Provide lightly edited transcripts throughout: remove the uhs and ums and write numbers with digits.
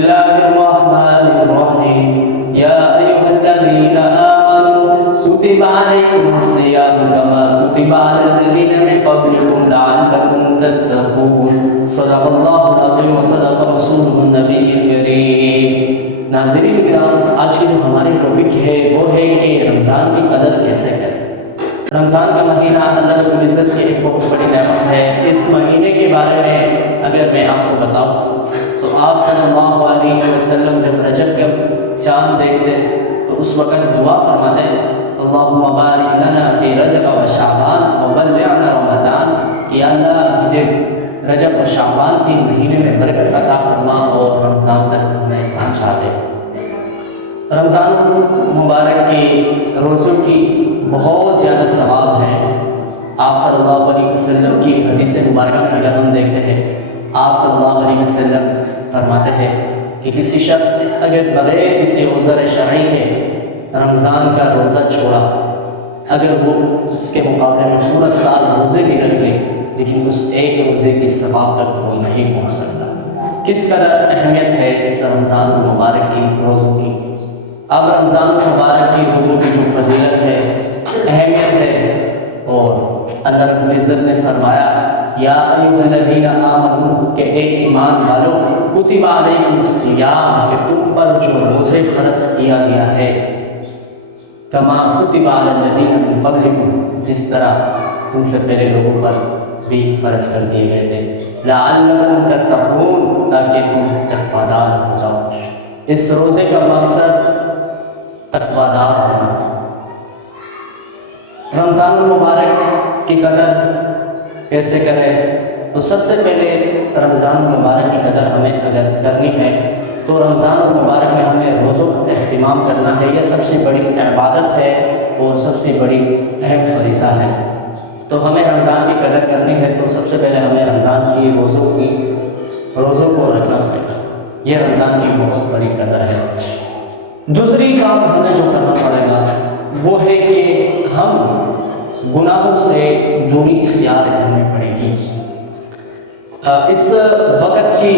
الله الرحمن الرحيم يا أيها الذين آمنوا كتب عليكم الصيام كما كتب على الذين من قبلكم لعلكم تتقون صدق الله العظيم وصدق رسوله النبي الكريم۔ ناظرین کرام، آج کی جو ہماری ٹاپک ہے وہ ہے کہ رمضان کی قدر کیسے کریں۔ رمضان کا مہینہ اللہ رب العزت کی ایک بہت بڑی نعمت ہے۔ اس مہینے کے بارے میں اگر میں آپ کو بتاؤں تو آپ صلی اللہ علیہ وسلم جب رجب کا چاند دیکھتے تو اس وقت دعا فرماتے اللہم بارک لنا فی رجب و شعبان وبلغنا رمضان، کہ اللہ مجھے رجب و شعبان کے مہینے میں برکت عطا فرما اور رمضان تک ہمیں پہنچا دے۔ رمضان مبارک کے روزوں کی بہت زیادہ ثواب ہے۔ آپ صلی اللہ علیہ وسلم کی حدیث مبارکہ میں اگر ہم دیکھتے ہیں، آپ صلی اللہ علیہ وسلم فرماتے ہیں کہ کسی شخص نے اگر بغیر کسی عذر شرعی کے رمضان کا روزہ چھوڑا، اگر وہ اس کے مقابلے میں پورا سال روزے بھی رکھ لے لیکن اس ایک روزے کی ثواب تک وہ نہیں پہنچ سکتا۔ کس قدر اہمیت ہے اس رمضان المبارک کی روزوں کی۔ اب رمضان المبارک کی روزوں کی جو فضیلت ہے، اہمیت ہے، اور اللہ رب العزت نے فرمایا یا ایھا الذین آمنوا، کہ اے ایمان والو، کتب علیکم الصیام، کہ تم پر جو روزے فرض کیا گیا ہے، کما کتب علی الذین من قبلکم، جس طرح تم سے پہلے لوگوں پر بھی فرض کر دیے گئے تھے، لعلکم تتقون، تاکہ تم تقویدار ہو جاؤ۔ اس روزے کا مقصد تقویدار ہونا۔ رمضان المبارک کی قدر کیسے کریں؟ تو سب سے پہلے رمضان المبارک کی قدر ہمیں اگر کرنی ہے تو رمضان المبارک میں ہمیں روزوں کا اہتمام کرنا ہے۔ یہ سب سے بڑی عبادت ہے اور سب سے بڑی اہم فریضہ ہے۔ تو ہمیں رمضان کی قدر کرنی ہے تو سب سے پہلے ہمیں رمضان کی روزوں کو رکھنا پڑے گا۔ یہ رمضان کی بہت بڑی قدر ہے۔ دوسری کام ہمیں جو کرنا پڑے گا وہ ہے کہ ہم گناہوں سے دوری اختیار کرنی پڑے گی۔ اس وقت کی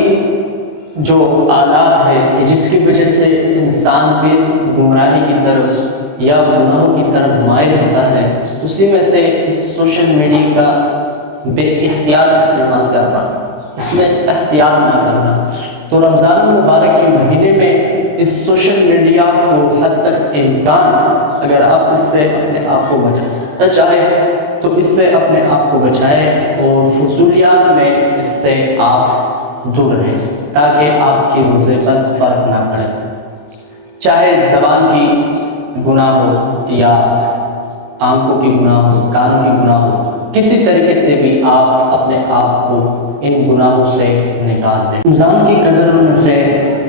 جو عادات ہے کہ جس کی وجہ سے انسان بھی گمراہی کی طرف یا گناہوں کی طرف مائل ہوتا ہے، اسی میں سے اس سوشل میڈیا کا بے اختیار استعمال کرنا، اس میں احتیاط نہ کرنا۔ تو رمضان المبارک کے مہینے میں اس سوشل میڈیا کو حد تک امکان اگر آپ اس سے اپنے آپ کو بچانا چاہیں تو اس سے اپنے آپ کو بچائیں اور فضولیات میں اس سے آپ دور رہیں تاکہ آپ کے روزے پر فرق نہ پڑے۔ چاہے زبان کی گناہ ہو یا آنکھوں کی گناہ ہو، کانوں کی گناہ ہو، کسی طریقے سے بھی آپ اپنے آپ کو ان گناہوں سے نکال دیں۔ رمضان کی قدر میں سے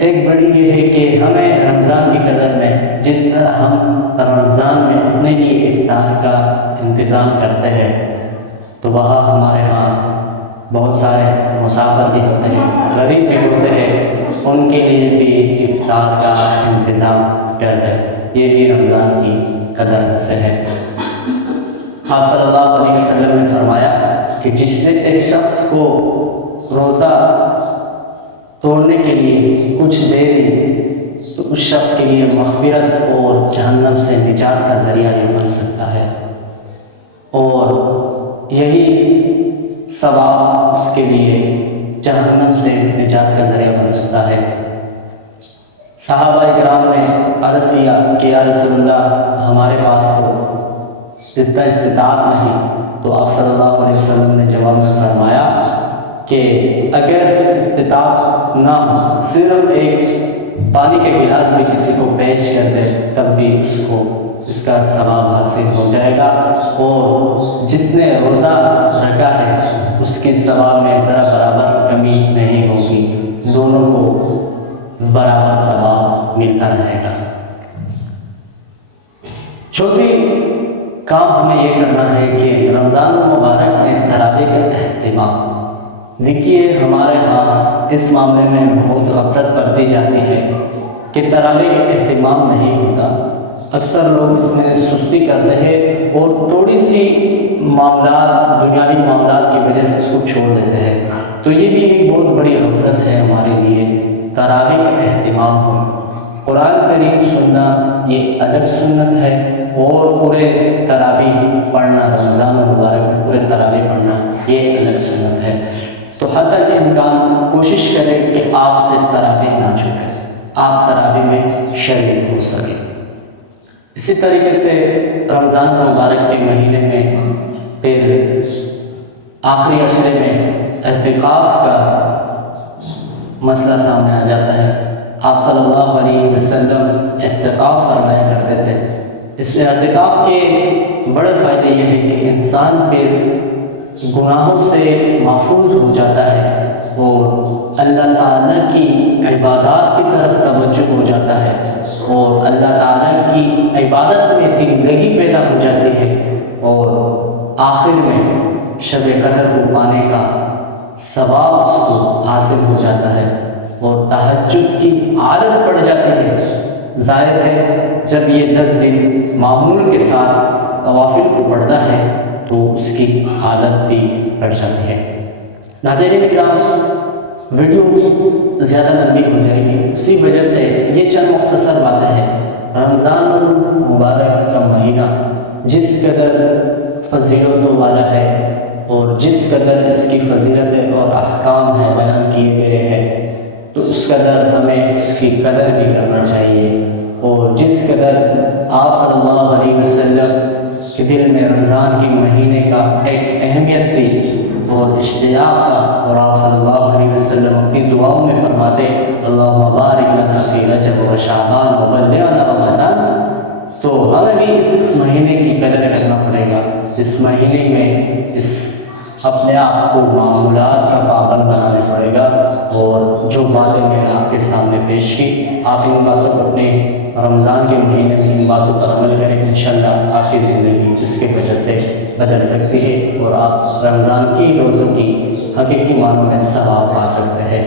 ایک بڑی یہ ہے کہ ہمیں رمضان کی قدر میں جس طرح ہم رمضان میں اپنے لیے افطار کا انتظام کرتے ہیں تو وہاں ہمارے ہاں بہت سارے مسافر بھی ہوتے ہیں، غریب بھی ہوتے ہیں، ان کے لیے بھی افطار کا انتظام کر دیں۔ یہ بھی رمضان کی قدر سے ہے۔ آپ صلی اللہ علیہ وسلم نے فرمایا کہ جس نے ایک شخص کو روزہ توڑنے کے لیے کچھ دے دی تو اس شخص کے لیے مغفرت اور جہنم سے نجات کا ذریعہ یہ بن سکتا ہے، اور یہی ثواب اس کے لیے جہنم سے نجات کا ذریعہ بن سکتا ہے۔ صحابہ اکرام نے عرض کیا کہ یا رسول اللہ، ہمارے پاس تو اتنا استطاعت نہیں، تو آپ صلی اللہ علیہ وسلم نے جواب میں فرمایا کہ اگر استطاعت نہ ہو، صرف ایک پانی کے گلاس بھی کسی کو پیش کر دے تب بھی اس کا ثواب حاصل ہو جائے گا، اور جس نے روزہ رکھا ہے اس کے ثواب میں ذرا برابر کمی نہیں ہوگی، دونوں کو برابر ثواب ملتا رہے گا۔ چوتھی کام ہمیں یہ کرنا ہے کہ رمضان المبارک میں تراویح کا اہتمام۔ دیکھیے ہمارے ہاں اس معاملے میں بہت غفلت برتی جاتی ہے کہ تراویح کا اہتمام نہیں ہوتا۔ اکثر لوگ اس میں سستی کرتے ہیں اور تھوڑی سی دنیاوی معاملات کی وجہ سے اس کو چھوڑ دیتے ہیں۔ تو یہ بھی ایک بہت بڑی غفلت ہے ہمارے لیے تراویح کا اہتمام ہو۔ قرآن کریم سننا یہ الگ سنت ہے، اور پورے تراویح پڑھنا، رمضان المبارک میں پورے تراویح پڑھنا یہ الگ سنت ہے۔ تو حد الامکان کوشش کریں کہ آپ سے تراویح نہ چھوٹے، آپ تراویح میں شریک ہو سکیں۔ اسی طریقے سے رمضان المبارک کے مہینے میں پھر آخری عشرے میں اعتکاف کا مسئلہ سامنے آ جاتا ہے۔ آپ صلی اللہ علیہ وسلم اعتکاف فرمایا کرتے تھے۔ اس اعتکاف کے بڑے فائدے یہ ہیں کہ انسان پھر گناہوں سے محفوظ ہو جاتا ہے اور اللہ تعالیٰ کی عبادات کی طرف توجہ ہو جاتا ہے، اور اللہ تعالیٰ کی عبادت میں دلگی پیدا ہو جاتی ہے، اور آخر میں شب قدر کو پانے کا ثواب اس کو حاصل ہو جاتا ہے، اور تہجد کی عادت پڑ جاتی ہے۔ ظاہر ہے جب یہ 10 دن معمول کے ساتھ نوافل کو پڑھتا ہے تو اس کی عادت بھی پڑ جاتی ہے۔ ناظرین کرام، ویڈیو زیادہ لمبی ہو جائے گی، اسی وجہ سے یہ چند مختصر باتیں ہیں۔ رمضان المبارک کا مہینہ جس قدر فضیلتوں والا ہے اور جس قدر اس کی فضیلتیں اور احکام ہیں بیان کیے گئے ہیں، تو اس قدر ہمیں اس کی قدر بھی کرنا چاہیے، اور جس قدر آپ صلی اللہ علیہ وسلم کے دل میں رمضان کے مہینے کا ایک اہمیت تھی اور اشتیاق تھا، اور آپ صلی اللہ علیہ وسلم اپنی دعاؤں میں فرماتے اللہم بارک لنا فی رجب و شعبان و بلغنا رمضان، تو ہمیں بھی اس مہینے کی قدر کرنا پڑے گا۔ اس مہینے میں اپنے آپ کو معمولات کا پابند بنانا پڑے گا، اور جو باتیں میں نے آپ کے سامنے پیش کی، آپ ان باتوں کو اپنے رمضان کے مہینے میں ان باتوں پر عمل کریں، انشاءاللہ آپ کی زندگی اس کے وجہ سے بدل سکتی ہے، اور آپ رمضان کی روزوں کی حقیقی معنوں میں ثواب پا سکتے ہیں۔